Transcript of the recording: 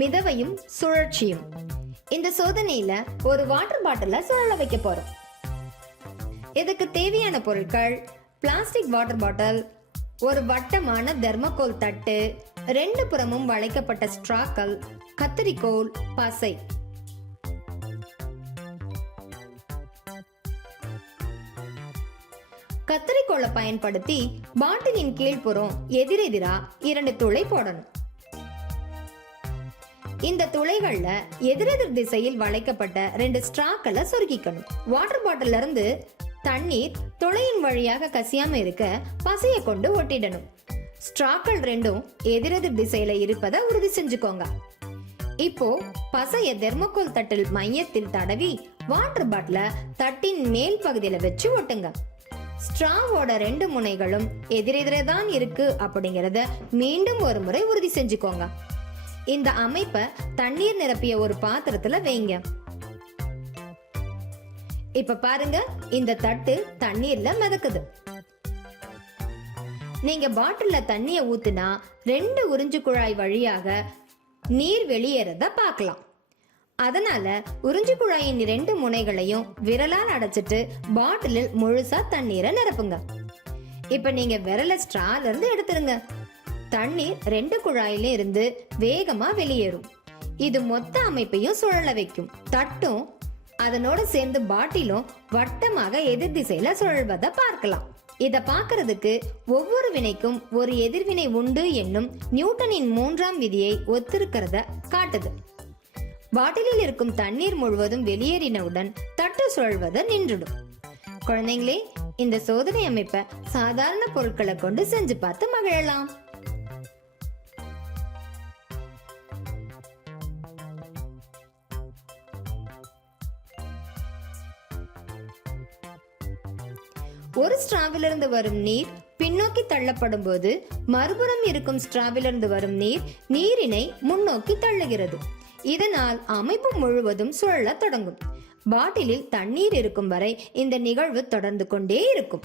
மிதவையும் சுழற்சியும். இந்த சோதனையில ஒரு வாட்டர் பாட்டில சுழல வைக்க போறோம். இதுக்கு தேவையான பொருட்கள்: பிளாஸ்டிக் வாட்டர் பாட்டில், ஒரு வட்டமான தெர்மோகோல் தட்டு, 2 புறமும் வளைக்கப்பட்ட ஸ்ட்ராக்கள், கத்தரிக்கோல், பசை. கத்தரிக்கோலை பயன்படுத்தி பாட்டிலின் கீழ்ப்புறம் எதிரெதிரா 2 துளை போடணும். இந்த துளைகள்ல எதிரெதிர் திசையில் வளைக்கப்பட்ட 2 ஸ்ட்ராக்களை சொருகிக்கணும். வாட்டர் பாட்டில இருந்து தண்ணீர் துளையின் வழியாக கசியாம இருக்க பசையை கொண்டு ஒட்டிடணும். ஸ்ட்ராக்கள் 2ம் எதிரெதிர் திசையில இருப்பதை உறுதி செஞ்சுக்கோங்க. இப்போ பசைய தெர்மோகோல் தட்டில் மையத்தில் தடவி வாட்டர் பாட்டில தட்டின் மேல் பகுதியில வச்சு ஒட்டுங்க. ஸ்ட்ராவோட 2 முனைகளும் எதிரெதிரே தான் இருக்கு அப்படிங்கறத மீண்டும் ஒரு முறை உறுதி செஞ்சுக்கோங்க. இந்த அமைப்பை தண்ணீர் நிரப்பிய ஒரு பாத்திரத்துல வைங்க. இப்ப பாருங்க, இந்த தட்டு தண்ணீர்ல மிதக்குது. நீங்க பாட்டில்ல தண்ணிய ஊத்துனா 2 உறிஞ்சு குழாய் வழியாக நீர் வெளியேறத பார்க்கலாம். அதனால உறிஞ்சு குழாயின் 2 முனைகளையும் விரலால் அடைச்சிட்டு பாட்டிலில் முழுசா தண்ணீரை நிரப்புங்க. இப்ப நீங்க விரல ஸ்ட்ரால இருந்து எடுத்துருங்க. தண்ணீர் 2 குழாயில இருந்து வேகமா வெளியேறும். இது மொத்த அமைப்பையும் சுழல வைக்கும். தட்டும் அதனோட சேர்ந்து பாட்டிலும் வட்டமாக எதிர் திசையில சுழல்வதை பார்க்கலாம். இத பார்க்கிறதுக்கு ஒவ்வொரு வினைக்கும் ஒரு எதிர்வினை உண்டு என்னும் நியூட்டனின் 3ஆம் விதியை ஒத்திருக்கிறத காட்டுது. பாட்டிலில் இருக்கும் தண்ணீர் முழுவதும் வெளியேறினவுடன் தட்டு சுழல்வதை நின்றுடும். குழந்தைங்களே, இந்த சோதனை அமைப்பை சாதாரண பொருட்களை கொண்டு செஞ்சு பார்த்து மகிழலாம். ஒரு ஸ்ட்ராவிலிருந்து வரும் நீர் பின்னோக்கி தள்ளப்படும் போது மறுபுறம் இருக்கும் ஸ்ட்ராவிலிருந்து வரும் நீர் நீரினை முன்னோக்கி தள்ளுகிறது. இதனால் அமைப்பு முழுவதும் சுழல தொடங்கும். பாட்டிலில் தண்ணீர் இருக்கும் வரை இந்த நிகழ்வு தொடர்ந்து கொண்டே இருக்கும்.